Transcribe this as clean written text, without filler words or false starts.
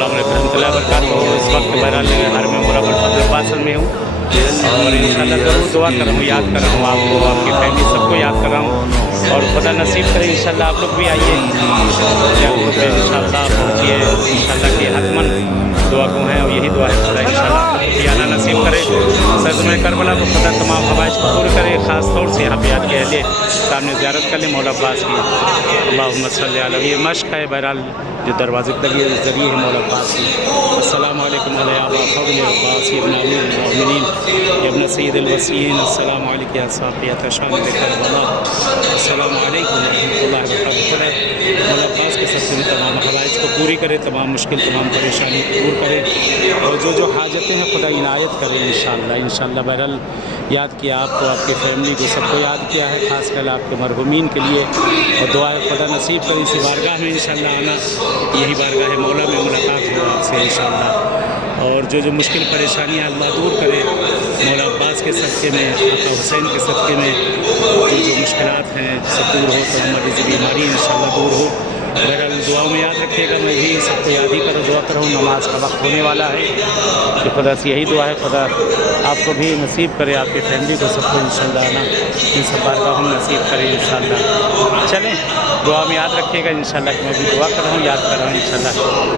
अस्सलाम वालेकुम रहमतुल्लाहि व बरकातहू। इस वक्त बहरहाल घर में मुराबल फजल पासन में हूँ और इंशाल्लाह ज़रूर दुआ कर रहा हूँ, याद कर रहा हूँ आपको, आपकी फैमिली सबको याद कर रहा हूँ और खुदा नसीब करे इंशाल्लाह आप लोग भी आइए, इंशाल्लाह पहुँचिए, इंशाल्लाह की हतमन दुआ को हैं और यही दुआ है खुदा इंशाल्लाह आना नसीब करे। सरज़मीन करबला को खुदा तमाम ख्वाहिश को पूरी करे, ख़ास तौर से यहाँ पे याद के अहले सामने ज़ियारत कर लें मौला अब्बास की। अल्लाहुम्मा सल्ली अला, ये मश्क है बहरहाल जो दरवाज़े के ज़रिए है मौला अब्बास की। अस्सलामु अलैकुम या अबा फज़ल अब्बास इब्न अमीर अल-मोमिनीन इब्न सय्यद अल-वसीयीन, अस्सलामु अलैका या साक़ियत शान करबला, अस्सलामु अलैकुम व रहमतुल्लाहि व बरकातहू। मौला अब्बास के सबसे तमाम ख्वाहिश को पूरी करे, तमाम मुश्किल तमाम परेशानी को दूर करे और जो हाजतें हैं खुदा इनायत करे इंशाअल्लाह। बहरहाल याद किया आपको, आपकी फैमिली को, सबको याद किया है, ख़ास कर आपके मरहूमीन के लिए और दुआ खुदा नसीब करे इसी बारगाह में इंशाअल्लाह आना, यही बारगाह मौला में मुलाकात हो आपसे इंशाअल्लाह। और जो मुश्किल परेशानियाँ अल्लाह दूर करे मौला अब्बास के सदक़े में, आका हुसैन के सदक़े में जो मुश्किलात हैं सब दूर हो, तो हमारी जो बीमारी इंशाअल्लाह दूर हो। बहरहाल दुआ में याद रखिएगा, मैं भी सबको याद ही करो, दुआ कर रहा हूँ। नमाज का वक्त होने वाला है कि खुदा से यही दुआ है खुदा आपको भी नसीब करे, आपकी फैमिली को सबको इंशाअल्लाह आना इन सब बारगाहों में नसीब करे इंशाअल्लाह। चलें दुआ में याद रखिएगा इंशाअल्लाह, मैं भी दुआ कर रहा हूँ, याद कर रहा हूँ इंशाअल्लाह।